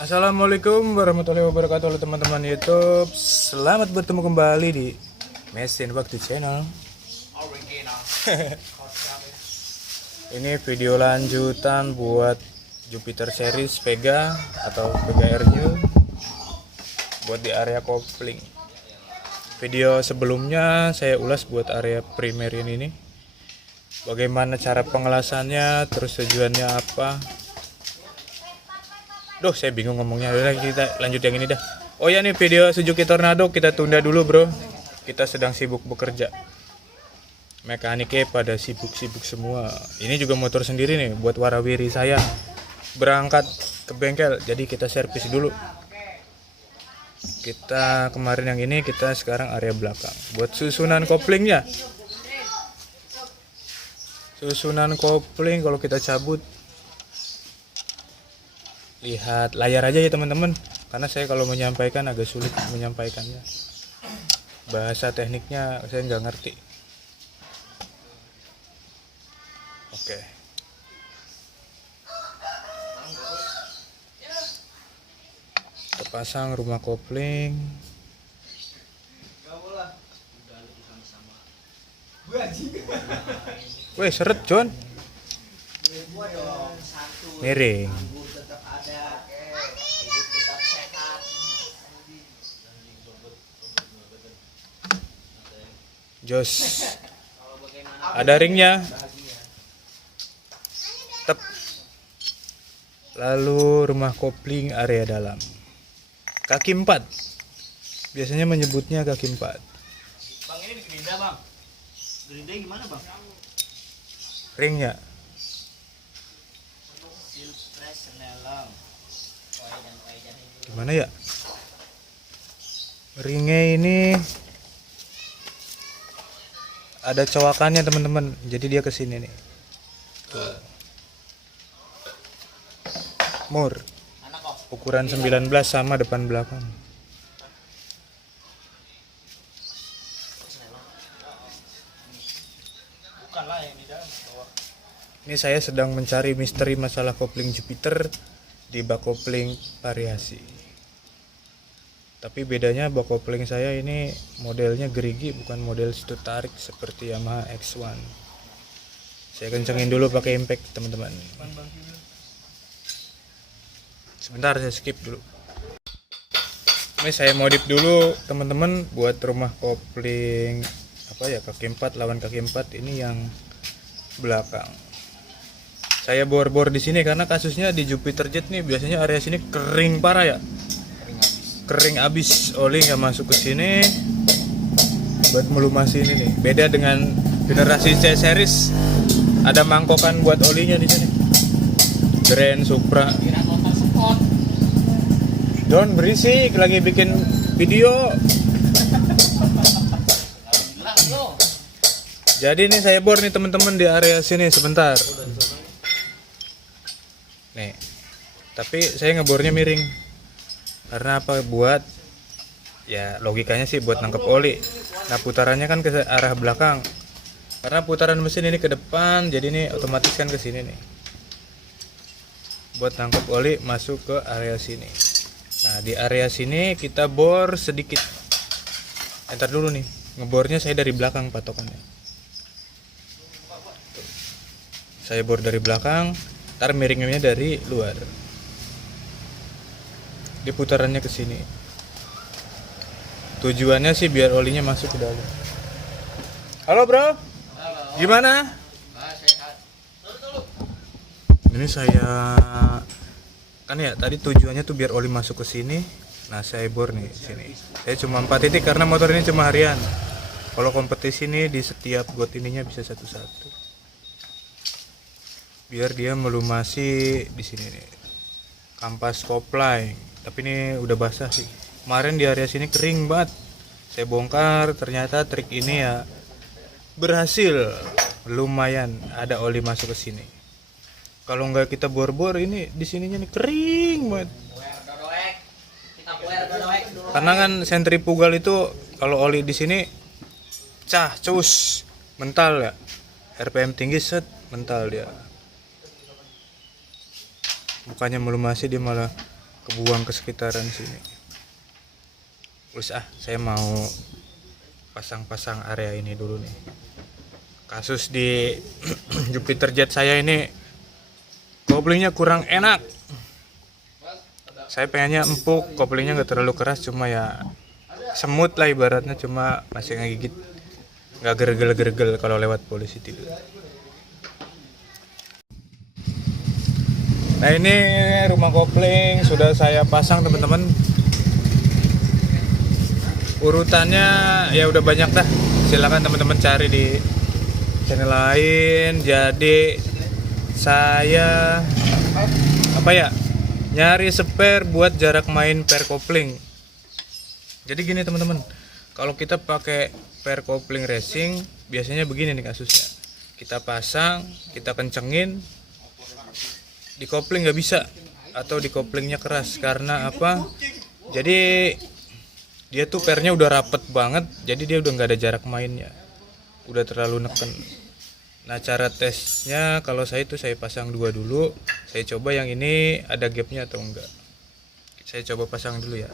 Assalamualaikum warahmatullahi wabarakatuh teman-teman YouTube. Selamat bertemu kembali di Mesin Waktu Channel. Ini video lanjutan buat Jupiter series Vega atau Vega RU buat di area kopling. Video sebelumnya saya ulas buat area primerin ini. Bagaimana cara pengelasannya, terus tujuannya apa. Duh, saya bingung ngomongnya. Udah, kita lanjut yang ini dah. Oh ya, nih video Suzuki Tornado kita tunda dulu, bro. Kita sedang sibuk bekerja. Mekaniknya pada sibuk-sibuk semua. Ini juga motor sendiri nih buat warawiri saya. Berangkat ke bengkel, jadi kita servis dulu. Kita kemarin yang ini, kita sekarang area belakang. Buat susunan koplingnya. Susunan kopling kalau kita cabut, lihat layar aja ya teman-teman, karena saya kalau menyampaikan agak sulit menyampaikannya, bahasa tekniknya saya nggak ngerti. Oke. Kita pasang rumah kopling. Weh, seret John, miring. Jos, ada ringnya. Tep. Lalu rumah kopling area dalam. Kaki 4. Biasanya menyebutnya kaki 4. Bang, ini gerinda bang. Gerinda gimana bang? Ringnya. Gimana ya? Ringnya ini ada cowakannya teman-teman, jadi dia kesini nih. Tuh. Mur ukuran 19 sama depan belakang. Ini saya sedang mencari misteri masalah kopling Jupiter di bak kopling variasi. Tapi bedanya bak kopling saya ini modelnya gerigi, bukan model setu tarik seperti Yamaha X1. Saya kencengin dulu pakai impact teman-teman. Sebentar, saya skip dulu. Ini saya modif dulu teman-teman buat rumah kopling apa ya, kaki 4 lawan kaki 4 ini yang belakang. Saya bor-bor di sini karena kasusnya di Jupiter Jet nih biasanya area sini kering parah ya. Kering abis, oli nggak masuk ke sini buat melumasi ini nih. Beda dengan generasi C series, ada mangkokan buat olinya di sini. Grand Supra. Don berisik lagi bikin video. Jadi ini saya bor nih teman-teman di area sini sebentar. Nih, tapi saya ngebornya miring. Karena apa? Buat ya logikanya sih buat nangkep oli. Nah putarannya kan ke arah belakang. Karena putaran mesin ini ke depan, jadi ini otomatis kan ke sini nih. Buat nangkep oli masuk ke area sini. Nah di area sini kita bor sedikit. Entar dulu nih, ngebornya saya dari belakang patokannya. Tuh. Saya bor dari belakang, ntar miringnya dari luar. Di putarannya ke sini. Tujuannya sih biar olinya masuk ke dalam. Halo bro, gimana? Ini saya kan ya tadi tujuannya tuh biar oli masuk ke sini. Nah saya bor nih sini. Saya cuma 4 titik karena motor ini cuma harian. Kalau kompetisi nih di setiap got ininya bisa satu-satu. Biar dia melumasi di sini nih. Kampas kopling. Tapi ini udah basah sih. Kemarin di area sini kering banget. Saya bongkar, ternyata trik ini ya berhasil. Lumayan ada oli masuk ke sini. Kalau nggak kita bor-bor ini di sininya nih kering banget. Karena kan sentrifugal itu kalau oli di sini cus, mental ya. RPM tinggi set, mental dia. Bukannya melumasi dia malah kebuang ke sekitaran sini. Terus saya mau pasang-pasang area ini dulu nih. Kasus di Jupiter Jet saya ini koplingnya kurang enak. Saya pengennya empuk, koplingnya nggak terlalu keras, cuma ya semut lah ibaratnya, cuma masih ngegigit, nggak gergel-gergel kalau lewat polisi tidur. Nah ini rumah kopling sudah saya pasang teman-teman. Urutannya ya udah banyak dah. Silakan teman-teman cari di channel lain. Jadi saya nyari spare buat jarak main pair kopling. Jadi gini teman-teman, kalau kita pakai pair kopling racing biasanya begini nih kasusnya. Kita pasang, kita kencengin, di kopling nggak bisa, atau di koplingnya keras. Karena apa? Jadi dia tuh pairnya udah rapet banget, jadi dia udah nggak ada jarak mainnya, udah terlalu neken. Nah cara tesnya kalau saya pasang 2 dulu, saya coba yang ini ada gapnya atau enggak. Saya coba pasang dulu ya.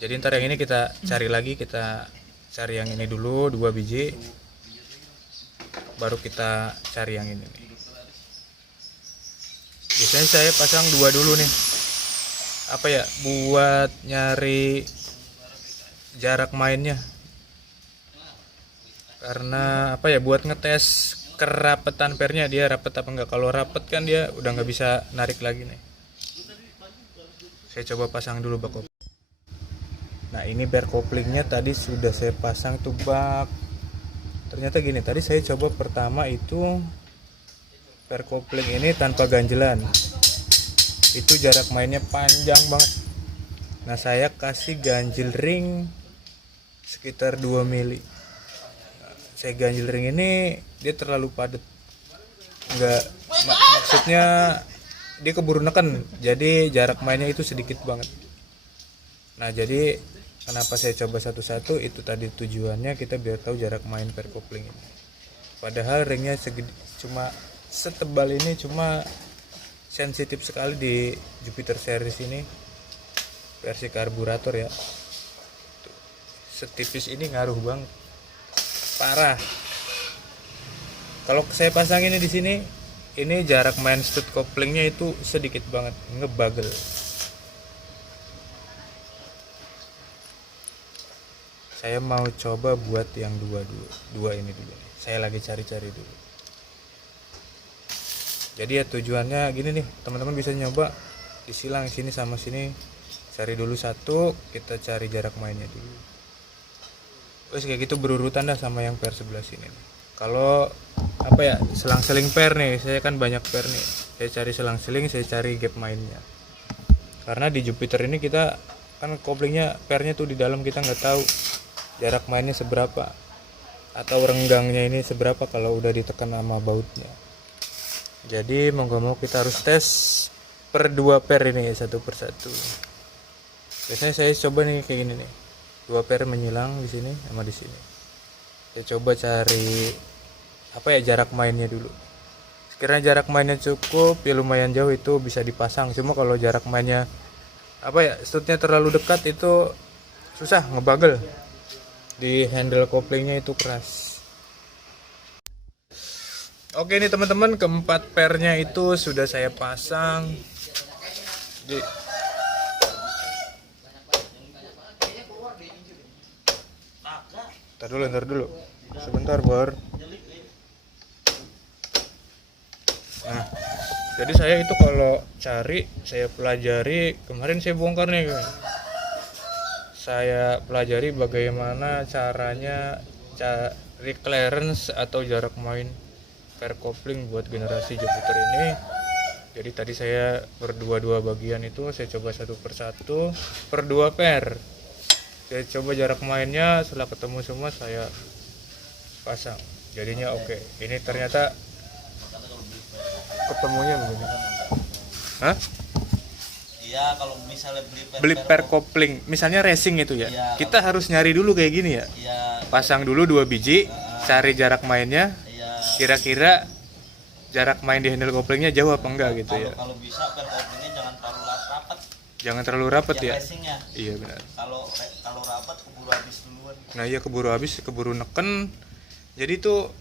Jadi ntar yang ini kita cari lagi, kita cari yang ini dulu 2 biji, baru kita cari yang ini nih. Biasanya saya pasang 2 dulu nih, buat nyari jarak mainnya. Karena buat ngetes kerapetan pairnya, dia rapet apa enggak. Kalau rapet kan dia udah nggak bisa narik lagi nih. Saya coba pasang dulu bak kopling. Nah ini pair koplingnya tadi sudah saya pasang tuh bak. Ternyata gini, tadi saya coba pertama itu pair kopling ini tanpa ganjelan, itu jarak mainnya panjang banget. Nah saya kasih ganjil ring sekitar 2 mili. Saya ganjil ring ini dia terlalu padat, maksudnya dia keburu neken, jadi jarak mainnya itu sedikit banget. Nah jadi kenapa saya coba satu-satu, itu tadi tujuannya kita biar tahu jarak main pair kopling ini. Padahal ringnya cuma setebal ini, cuma sensitif sekali di Jupiter series ini versi karburator ya. Setipis ini ngaruh banget, parah. Kalau saya pasang ini di sini, ini jarak main stud koplingnya itu sedikit banget, ngebagel. Saya mau coba buat yang dua ini dulu. Saya lagi cari-cari dulu. Jadi ya tujuannya gini nih, teman-teman bisa nyoba disilang sini sama sini, cari dulu satu, kita cari jarak mainnya dulu. Terus kayak gitu berurutan dah sama yang pair sebelah sini nih. Kalau selang-seling pair nih, saya kan banyak pair nih. Saya cari selang-seling, saya cari gap mainnya. Karena di Jupiter ini kita kan koplingnya pairnya tuh di dalam, kita nggak tahu jarak mainnya seberapa atau renggangnya ini seberapa kalau udah ditekan sama bautnya. Jadi mau gak mau kita harus tes per 2 pair ini satu persatu. Biasanya saya coba nih kayak gini nih, 2 pair menyilang di sini sama di sini. Saya coba cari jarak mainnya dulu. Sekiranya jarak mainnya cukup ya lumayan jauh, itu bisa dipasang. Cuma kalau jarak mainnya studnya terlalu dekat itu susah, ngebagel. Di handle koplingnya itu keras. Oke nih teman-teman, keempat pairnya itu sudah saya pasang. Ntar dulu. Sebentar, Bor. Nah, jadi saya itu kalau cari, saya pelajari, kemarin saya bongkar nih. Saya pelajari bagaimana caranya cari clearance atau jarak main pair kopling buat generasi Jupiter ini. Jadi tadi saya per 2 bagian itu saya coba satu persatu per 2 pair. Saya coba jarak mainnya, setelah ketemu semua saya pasang. Jadinya oke. Ini ternyata ketemunya begini. Hah? Iya, kalau misalnya beli pair kopling, misalnya racing itu ya. Iya, kita harus nyari dulu kayak gini ya. Iya. Pasang dulu 2 biji, cari jarak mainnya. Kira-kira jarak main di handle koplingnya jauh apa enggak gitu ya. Kalau bisa pair koplingnya jangan terlalu rapat. Jangan terlalu rapat Yang ya. racingnya. Iya benar. Kalau rapat keburu habis duluan. Nah iya keburu habis, keburu neken. Jadi tuh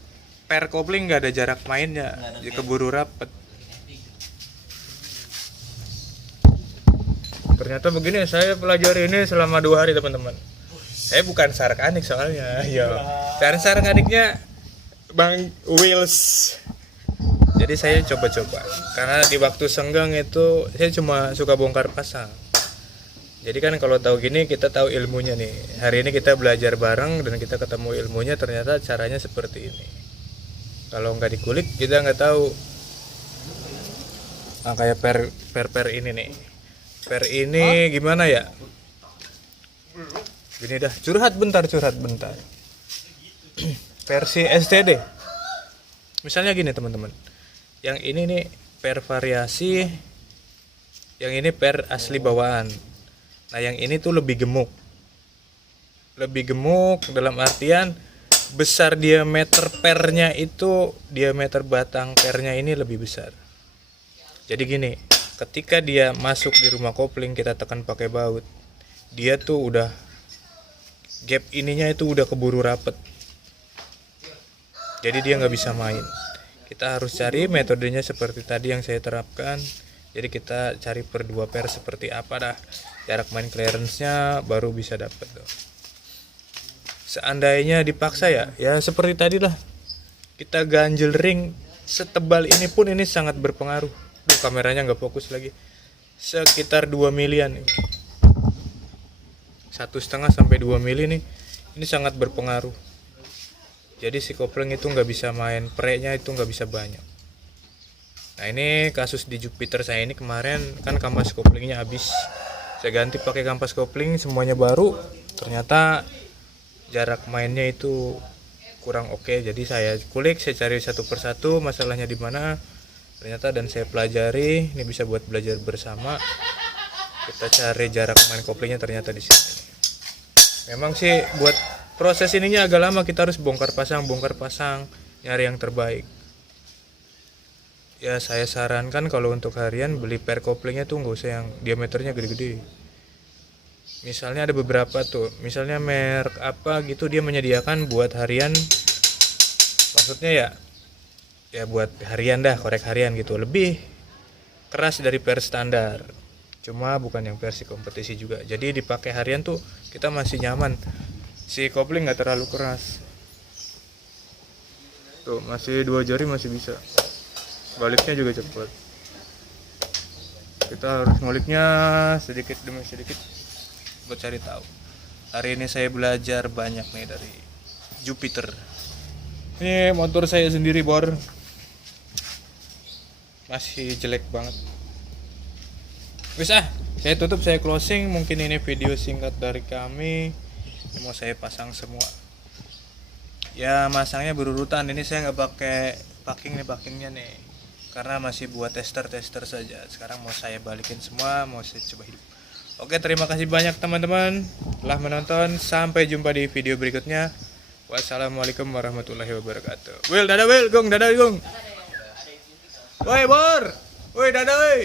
pair kopling nggak ada jarak mainnya, Nggak ada jadi gap. keburu rapet. Ternyata begini saya pelajari ini selama 2 hari teman-teman. Saya bukan sarkanik soalnya, ya. Dan sarkaniknya Bang Wills. Jadi saya coba-coba. Karena di waktu senggang itu saya cuma suka bongkar pasang. Jadi kan kalau tahu gini kita tahu ilmunya nih. Hari ini kita belajar bareng dan kita ketemu ilmunya, ternyata caranya seperti ini. Kalau nggak dikulik kita nggak tahu. Nah, kayak per ini nih. Per ini gimana ya? Gini dah, curhat bentar. Versi STD. Misalnya gini teman-teman. Yang ini nih per variasi, yang ini per asli bawaan. Nah yang ini tuh lebih gemuk. Lebih gemuk dalam artian besar diameter pernya itu, diameter batang pernya ini lebih besar. Jadi gini, ketika dia masuk di rumah kopling kita tekan pakai baut, dia tuh udah gap ininya itu udah keburu rapet. Jadi dia nggak bisa main. Kita harus cari metodenya seperti tadi yang saya terapkan. Jadi kita cari per 2 pair seperti apa dah. Jarak main clearance-nya baru bisa dapet tuh. Seandainya dipaksa ya seperti tadi lah. Kita ganjel ring setebal ini pun ini sangat berpengaruh. Duh, kameranya nggak fokus lagi. Sekitar 2 milian nih. 1,5 sampai 2 mili nih. Ini sangat berpengaruh. Jadi si kopling itu nggak bisa main, prenya itu nggak bisa banyak. Nah ini kasus di Jupiter saya ini kemarin kan kampas koplingnya habis. Saya ganti pakai kampas kopling semuanya baru. Ternyata jarak mainnya itu kurang oke. Jadi saya kulik, saya cari satu persatu masalahnya di mana. Ternyata dan saya pelajari. Ini bisa buat belajar bersama. Kita cari jarak main koplingnya ternyata di sini. Memang sih buat proses ininya agak lama, kita harus bongkar pasang, nyari yang terbaik. Ya saya sarankan kalau untuk harian beli pair koplingnya tuh nggak usah yang diameternya gede-gede. Misalnya ada beberapa tuh, misalnya merek apa gitu dia menyediakan buat harian, maksudnya ya buat harian dah, korek harian gitu, lebih keras dari pair standar. Cuma bukan yang versi kompetisi juga. Jadi dipakai harian tuh kita masih nyaman. Si kopling nggak terlalu keras. Tuh masih 2 jari masih bisa. Baliknya juga cepat. Kita harus nguliknya sedikit demi sedikit buat cari tahu. Hari ini saya belajar banyak nih dari Jupiter. Ini motor saya sendiri bor. Masih jelek banget. Bisa, saya tutup, saya closing. Mungkin ini video singkat dari kami. Ini mau saya pasang semua. Ya masangnya berurutan. Ini saya nggak pakai packingnya nih, karena masih buat tester saja. Sekarang mau saya balikin semua, mau saya coba hidup. Oke, terima kasih banyak teman-teman telah menonton. Sampai jumpa di video berikutnya. Wassalamualaikum warahmatullahi wabarakatuh. Will, dadah Will, Gong, dadah Gong. Woi Bor, woi dadah woi.